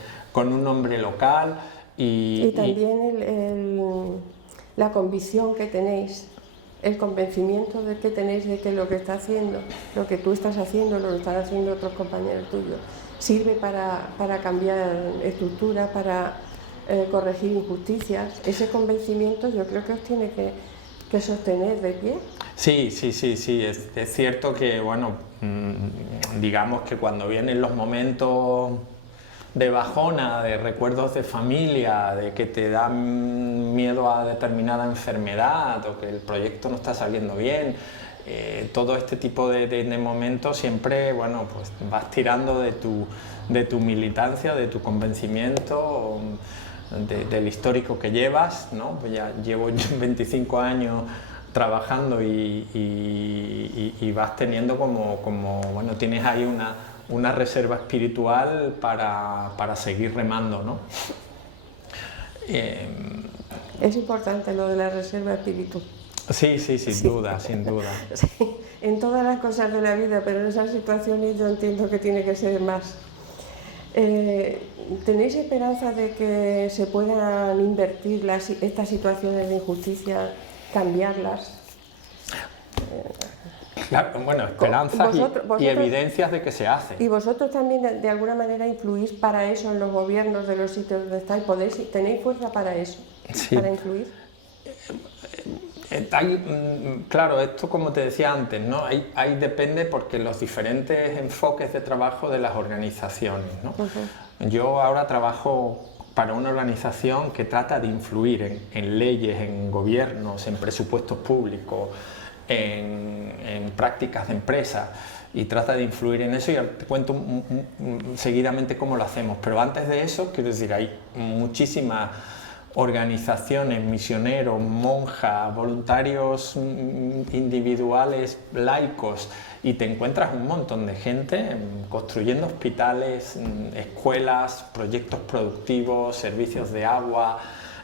local y también la convicción que tenéis, el convencimiento que tenéis de que lo que está haciendo, lo que tú estás haciendo, lo que están haciendo otros compañeros tuyos, sirve para cambiar estructuras, para corregir injusticias. Ese convencimiento yo creo que os tiene que sostener de pie. Sí, es cierto que, bueno, digamos que cuando vienen los momentos de bajona, de recuerdos de familia, de que te dan miedo a determinada enfermedad o que el proyecto no está saliendo bien, todo este tipo de momentos siempre, bueno, pues vas tirando de tu militancia, de tu convencimiento, del histórico que llevas, ¿no? Pues ya llevo 25 años trabajando y vas teniendo como bueno, tienes ahí una reserva espiritual para seguir remando, ¿no? Es importante lo de la reserva espiritual. Sí, sin duda. Sí, en todas las cosas de la vida, pero en esas situaciones yo entiendo que tiene que ser más. ¿Tenéis esperanza de que se puedan invertir estas situaciones de injusticia, cambiarlas? Claro, bueno, esperanzas y evidencias de que se hace. Y vosotros también de alguna manera influís para eso en los gobiernos de los sitios donde estáis, ¿tenéis fuerza para eso, para influir? Claro, esto como te decía antes, ¿no? Ahí depende porque los diferentes enfoques de trabajo de las organizaciones, ¿no? Yo ahora trabajo para una organización que trata de influir en leyes, en gobiernos, en presupuestos públicos, en prácticas de empresas, y trata de influir en eso, y te cuento seguidamente cómo lo hacemos. Pero antes de eso, quiero decir, hay muchísimas organizaciones, misioneros, monjas, voluntarios individuales, laicos, y te encuentras un montón de gente construyendo hospitales, escuelas, proyectos productivos, servicios de agua,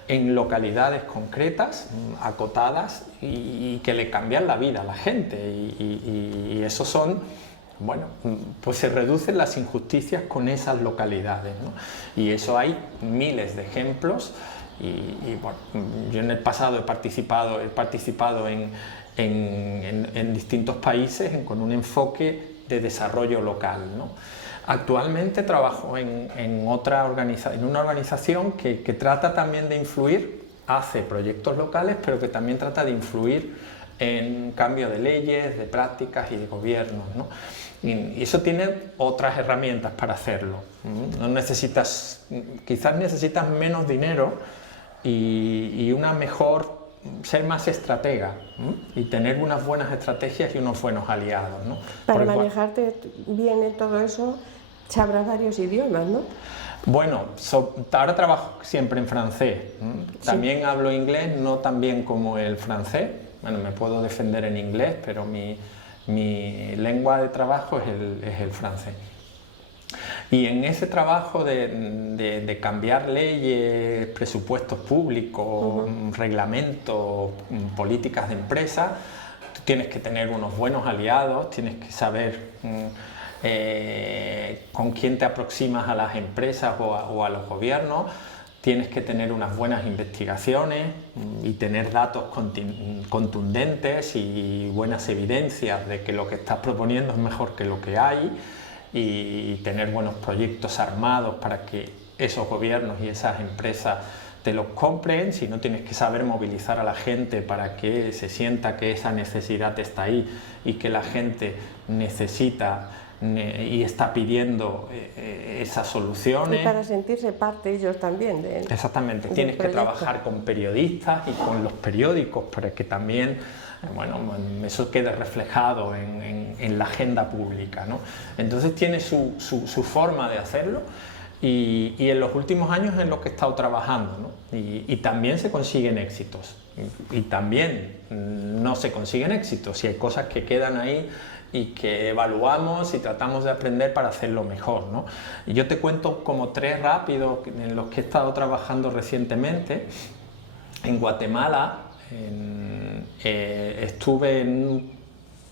en localidades concretas, acotadas, y que le cambian la vida a la gente, y eso son, bueno, pues se reducen las injusticias con esas localidades, ¿no? Y eso hay miles de ejemplos. Y bueno, yo en el pasado he participado en distintos países con un enfoque de desarrollo local, ¿no? Actualmente trabajo en una organización que trata también de influir, hace proyectos locales, pero que también trata de influir en cambio de leyes, de prácticas y de gobiernos, ¿no? Y eso tiene otras herramientas para hacerlo. No necesitas, quizás necesitas menos dinero y una mejor, ser más estratega, ¿no? Y tener unas buenas estrategias y unos buenos aliados, ¿no? Para manejarte bien en todo eso, sabrás varios idiomas, ¿no? Bueno, ahora trabajo siempre en francés. También sí. Hablo inglés, no tan bien como el francés. Bueno, me puedo defender en inglés, pero mi lengua de trabajo es el francés. Y en ese trabajo de cambiar leyes, presupuestos públicos, reglamentos, políticas de empresa, tú tienes que tener unos buenos aliados, tienes que saber con quién te aproximas a las empresas o a los gobiernos, tienes que tener unas buenas investigaciones y tener datos contundentes y buenas evidencias de que lo que estás proponiendo es mejor que lo que hay, y tener buenos proyectos armados para que esos gobiernos y esas empresas te los compren. Si no, tienes que saber movilizar a la gente para que se sienta que esa necesidad está ahí y que la gente necesita y está pidiendo esas soluciones. Y para sentirse parte ellos también. Exactamente, tienes que trabajar con periodistas y con los periódicos para que también, bueno, eso quede reflejado en la agenda pública, ¿no? Entonces tiene su forma de hacerlo y en los últimos años es lo que he estado trabajando, ¿no? Y también se consiguen éxitos y también no se consiguen éxitos y hay cosas que quedan ahí y que evaluamos y tratamos de aprender para hacerlo mejor, ¿no? Y yo te cuento como 3 rápidos en los que he estado trabajando recientemente. En Guatemala estuve en un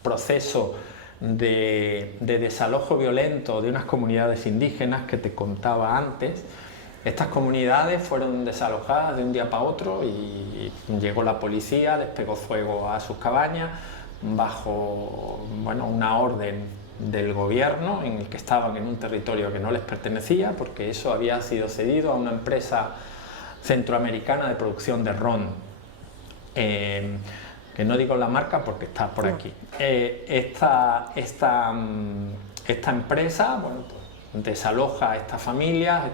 proceso de desalojo violento de unas comunidades indígenas que te contaba antes. Estas comunidades fueron desalojadas de un día para otro y llegó la policía, despegó fuego a sus cabañas bajo, bueno, una orden del gobierno en el que estaban en un territorio que no les pertenecía, porque eso había sido cedido a una empresa centroamericana de producción de ron, que no digo la marca porque está por aquí. Esta empresa, bueno, pues, desaloja a estas familias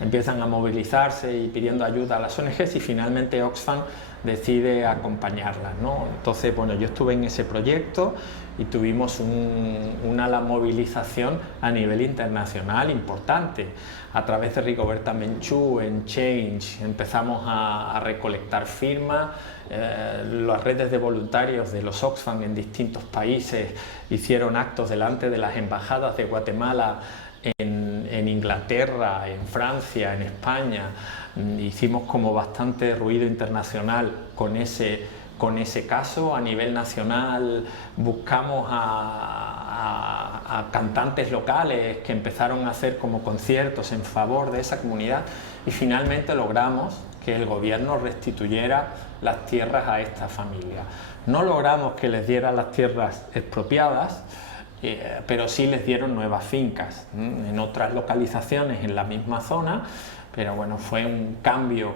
empiezan a movilizarse y pidiendo ayuda a las ONGs y finalmente Oxfam decide acompañarlas, ¿no? Entonces, bueno, yo estuve en ese proyecto y tuvimos una movilización a nivel internacional importante. A través de Rigoberta Menchú en Change empezamos a recolectar firmas. Las redes de voluntarios de los Oxfam en distintos países hicieron actos delante de las embajadas de Guatemala en Inglaterra, en Francia, en España. Hicimos como bastante ruido internacional con ese caso. A nivel nacional buscamos a cantantes locales que empezaron a hacer como conciertos en favor de esa comunidad y finalmente logramos que el gobierno restituyera las tierras a esta familia. No logramos que les diera las tierras expropiadas, pero sí les dieron nuevas fincas en otras localizaciones en la misma zona, pero bueno, fue un cambio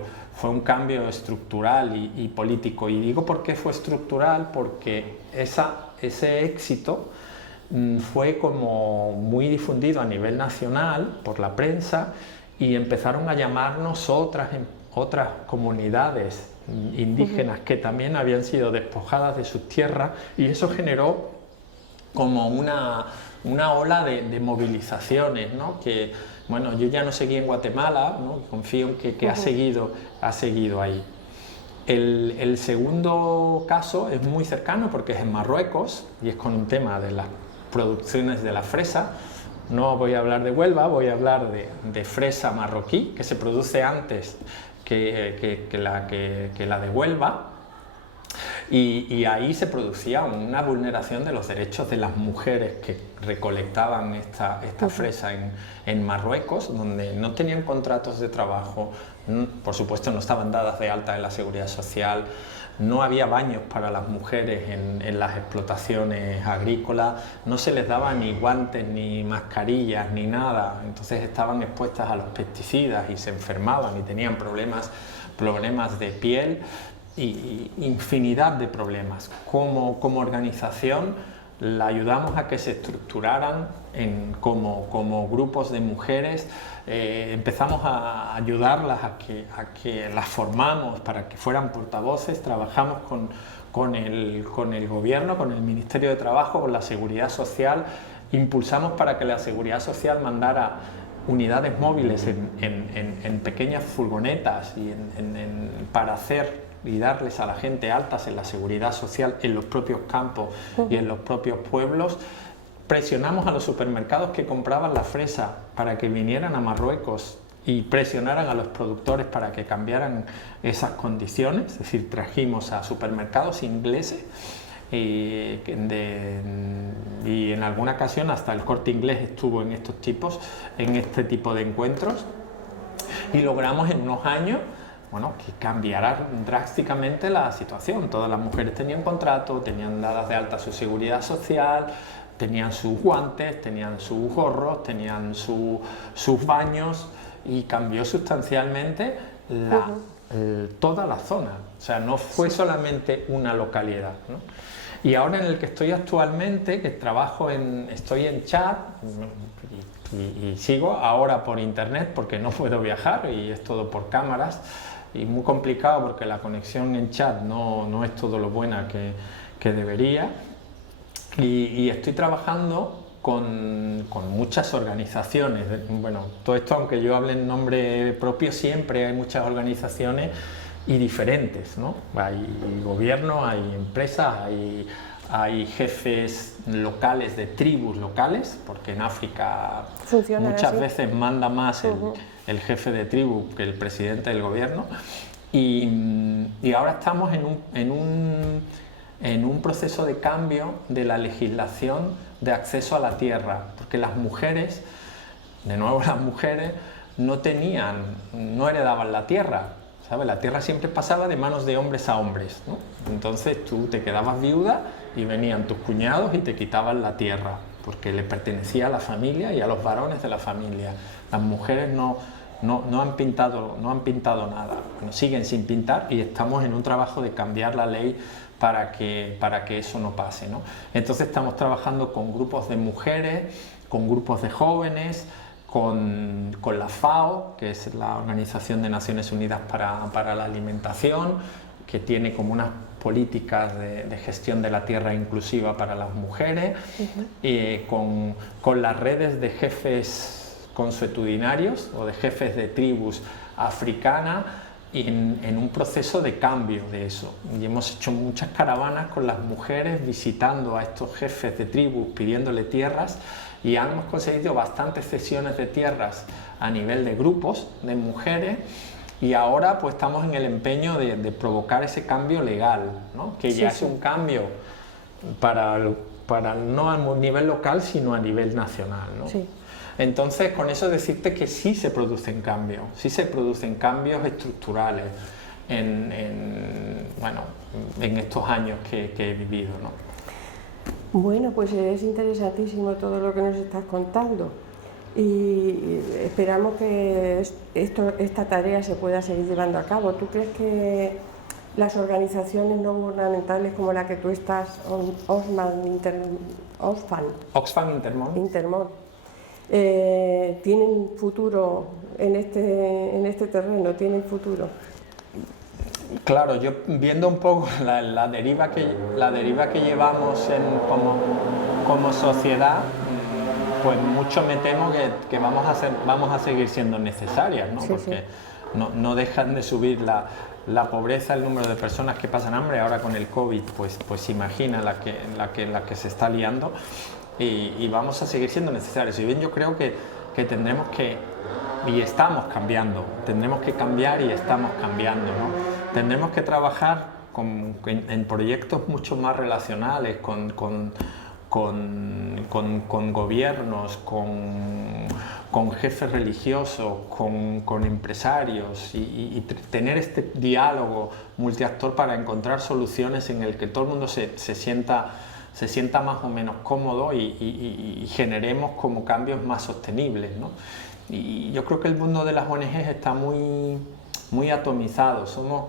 estructural y político. Y digo por qué fue estructural, porque ese éxito fue como muy difundido a nivel nacional por la prensa y empezaron a llamarnos otras comunidades indígenas que también habían sido despojadas de sus tierras y eso generó como una ola de movilizaciones, ¿no? Que, bueno, yo ya no seguí en Guatemala, ¿no? Confío en que ha seguido ahí. El segundo caso es muy cercano porque es en Marruecos y es con un tema de las producciones de la fresa. No voy a hablar de Huelva, voy a hablar de fresa marroquí, que se produce antes que la de Huelva. Y ahí se producía una vulneración de los derechos de las mujeres que recolectaban esta fresa en Marruecos, donde no tenían contratos de trabajo, por supuesto no estaban dadas de alta en la seguridad social, no había baños para las mujeres en las explotaciones agrícolas, no se les daba ni guantes, ni mascarillas, ni nada, entonces estaban expuestas a los pesticidas y se enfermaban y tenían problemas de piel y infinidad de problemas. Como organización la ayudamos a que se estructuraran como grupos de mujeres, empezamos a ayudarlas a que las formamos para que fueran portavoces, trabajamos con el gobierno, con el Ministerio de Trabajo, con la Seguridad Social, impulsamos para que la Seguridad Social mandara unidades móviles en pequeñas furgonetas para hacer y darles a la gente altas en la seguridad social en los propios campos y en los propios pueblos. Presionamos a los supermercados que compraban la fresa para que vinieran a Marruecos y presionaran a los productores para que cambiaran esas condiciones, es decir, trajimos a supermercados ingleses y en alguna ocasión hasta el Corte Inglés estuvo en este tipo de encuentros, y logramos en unos años que cambiara drásticamente la situación. Todas las mujeres tenían contrato, tenían dadas de alta su seguridad social, tenían sus guantes, tenían sus gorros, tenían sus baños, y cambió sustancialmente toda la zona. O sea, no fue solamente una localidad, ¿no? Y ahora en el que estoy actualmente, que estoy en Chad y sigo ahora por internet porque no puedo viajar y es todo por cámaras, y muy complicado porque la conexión en Chad no es todo lo buena que debería, y estoy trabajando con muchas organizaciones. Bueno, todo esto, aunque yo hable en nombre propio, siempre hay muchas organizaciones y diferentes, ¿no? Hay gobierno, hay empresas, hay jefes locales de tribus locales, porque en África muchas veces manda más el jefe de tribu que el presidente del gobierno, y ahora estamos en un proceso de cambio de la legislación de acceso a la tierra, porque las mujeres no heredaban la tierra, ¿sabes? La tierra siempre pasaba de manos de hombres a hombres, ¿no? Entonces tú te quedabas viuda y venían tus cuñados y te quitaban la tierra, porque le pertenecía a la familia y a los varones de la familia. Las mujeres no han pintado nada, bueno, siguen sin pintar, y estamos en un trabajo de cambiar la ley para que eso no pase, ¿no? Entonces estamos trabajando con grupos de mujeres, con grupos de jóvenes, con la FAO, que es la Organización de Naciones Unidas para la Alimentación, que tiene como unas políticas de gestión de la tierra inclusiva para las mujeres, con las redes de jefes consuetudinarios o de jefes de tribus africanas, en un proceso de cambio de eso. Y hemos hecho muchas caravanas con las mujeres visitando a estos jefes de tribus, pidiéndole tierras, y hemos conseguido bastantes cesiones de tierras a nivel de grupos de mujeres, y ahora pues estamos en el empeño de provocar ese cambio legal, ¿no? Que ya es un cambio para no a nivel local, sino a nivel nacional, ¿no? Sí. Entonces, con eso decirte que sí se producen cambios estructurales en estos años que he vivido, ¿no? Bueno, pues es interesantísimo todo lo que nos estás contando, y esperamos que esta tarea se pueda seguir llevando a cabo. ¿Tú crees que las organizaciones no gubernamentales como la que tú estás, Oxfam Intermón, tienen futuro en este terreno? ¿Tienen futuro? Claro, yo viendo un poco la deriva que llevamos como sociedad, pues mucho me temo que vamos a seguir siendo necesarias, ¿no? Porque no dejan de subir la pobreza, el número de personas que pasan hambre. Ahora con el COVID, pues imagina la que se está liando, y vamos a seguir siendo necesarios. Y bien, yo creo que tendremos que, y estamos cambiando, tendremos que cambiar y estamos cambiando, ¿no? Tendremos que trabajar en proyectos mucho más relacionales con gobiernos, con jefes religiosos, con empresarios y tener este diálogo multiactor para encontrar soluciones en el que todo el mundo se sienta más o menos cómodo y generemos como cambios más sostenibles, ¿no? Y yo creo que el mundo de las ONGs está muy atomizado, somos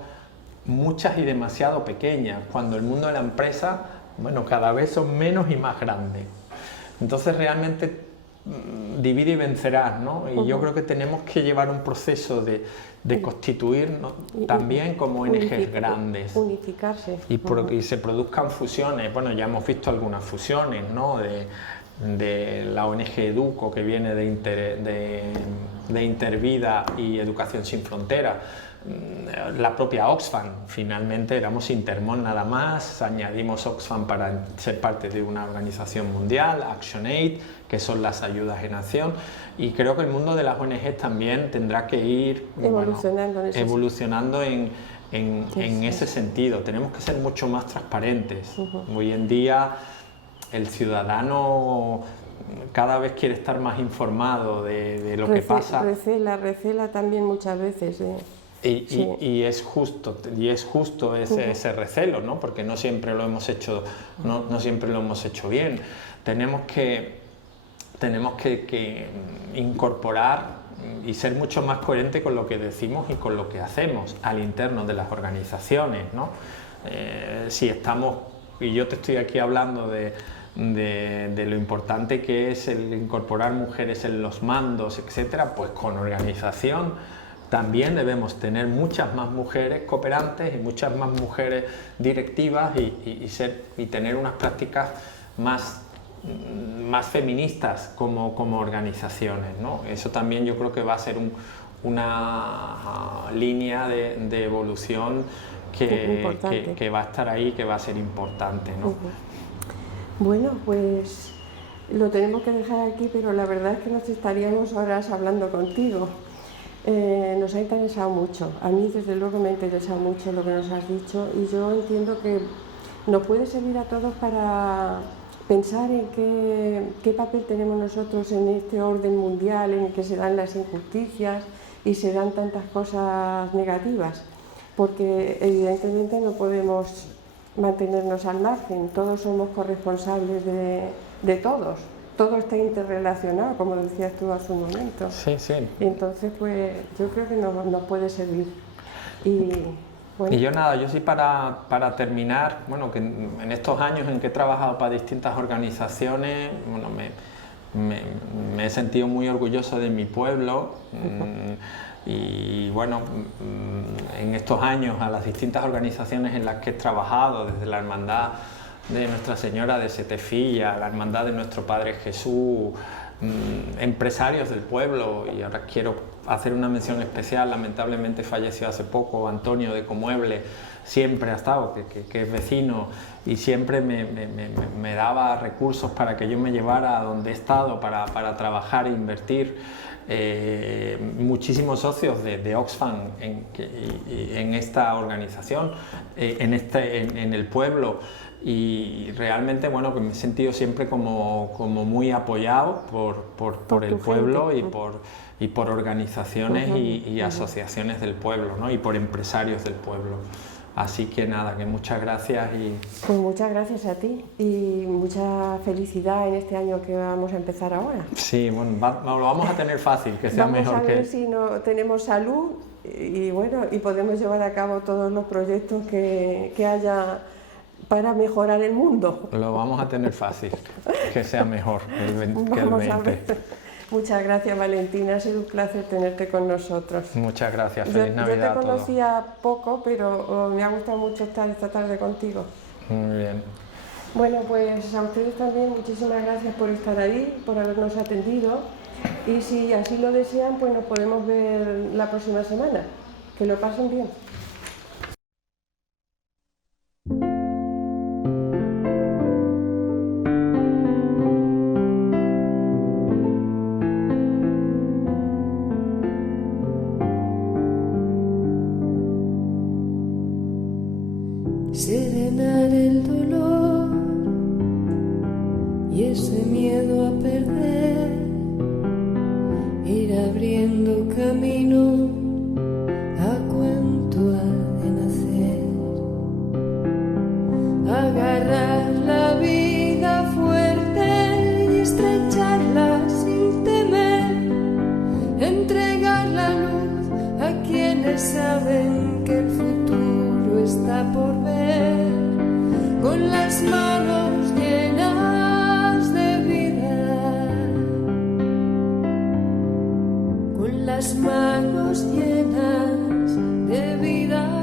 muchas y demasiado pequeñas, cuando el mundo de la empresa, bueno, cada vez son menos y más grandes. Entonces realmente divide y vencerás, ¿no? Y yo creo que tenemos que llevar un proceso de constituirnos también como ONGs grandes. Unificarse. Y se produzcan fusiones. Bueno, ya hemos visto algunas fusiones, ¿no? De la ONG Educo, que viene de Intervida y Educación Sin Fronteras. La propia Oxfam, finalmente éramos Intermón nada más, añadimos Oxfam para ser parte de una organización mundial, ActionAid, que son las ayudas en acción, y creo que el mundo de las ONGs también tendrá que ir evolucionando en ese sentido. Tenemos que ser mucho más transparentes. Hoy en día el ciudadano cada vez quiere estar más informado de lo que pasa. Recela también muchas veces. Y es justo ese recelo, ¿no? Porque no siempre lo hemos hecho, no siempre lo hemos hecho bien. Tenemos que incorporar y ser mucho más coherente con lo que decimos y con lo que hacemos al interno de las organizaciones, ¿no? Si estamos, y yo te estoy aquí hablando de lo importante que es el incorporar mujeres en los mandos, etcétera, pues con organización también debemos tener muchas más mujeres cooperantes y muchas más mujeres directivas y tener unas prácticas más feministas como organizaciones, ¿no? Eso también yo creo que va a ser una línea de evolución que va a estar ahí, que va a ser importante, ¿no? Bueno, pues lo tenemos que dejar aquí, pero la verdad es que nos estaríamos horas hablando contigo. Nos ha interesado mucho, a mí desde luego me ha interesado mucho lo que nos has dicho, y yo entiendo que nos puede servir a todos para pensar en qué papel tenemos nosotros en este orden mundial en el que se dan las injusticias y se dan tantas cosas negativas, porque evidentemente no podemos mantenernos al margen, todos somos corresponsables de todos. Todo está interrelacionado, como decías tú hace un momento. Sí, sí. Y entonces, pues, yo creo que nos puede servir. Y, bueno. Y yo sí para terminar, bueno, que en estos años en que he trabajado para distintas organizaciones, bueno, me he sentido muy orgulloso de mi pueblo. Y bueno, en estos años a las distintas organizaciones en las que he trabajado, desde la Hermandad de Nuestra Señora de Setefilla, la Hermandad de Nuestro Padre Jesús, empresarios del pueblo, y ahora quiero hacer una mención especial, lamentablemente falleció hace poco Antonio de Comueble, siempre ha estado, que es vecino, y siempre me daba recursos para que yo me llevara a donde he estado para trabajar e invertir. Muchísimos socios de Oxfam en esta organización, en el pueblo, y realmente, bueno, que me he sentido siempre como muy apoyado por el pueblo y por organizaciones y asociaciones del pueblo, ¿no? Y por empresarios del pueblo. Así que nada, que muchas gracias. Pues muchas gracias a ti y mucha felicidad en este año que vamos a empezar ahora. Sí, bueno, lo vamos a tener fácil, que sea mejor. Vamos a ver si tenemos salud y bueno, y podemos llevar a cabo todos los proyectos que haya para mejorar el mundo. Lo vamos a tener fácil, que sea mejor que el 20. Muchas gracias, Valentina, ha sido un placer tenerte con nosotros. Muchas gracias, feliz Navidad a todos. Yo te conocía poco, pero me ha gustado mucho estar esta tarde contigo. Muy bien. Bueno, pues a ustedes también muchísimas gracias por estar ahí, por habernos atendido, y si así lo desean, pues nos podemos ver la próxima semana. Que lo pasen bien. Serenar el dolor y ese miedo a perder ir abriendo camino a cuanto ha de nacer, agarrar la vida fuerte y estrecharla sin temer, entregar la luz a quienes saben que el futuro está por ver, con las manos llenas de vida, con las manos llenas de vida.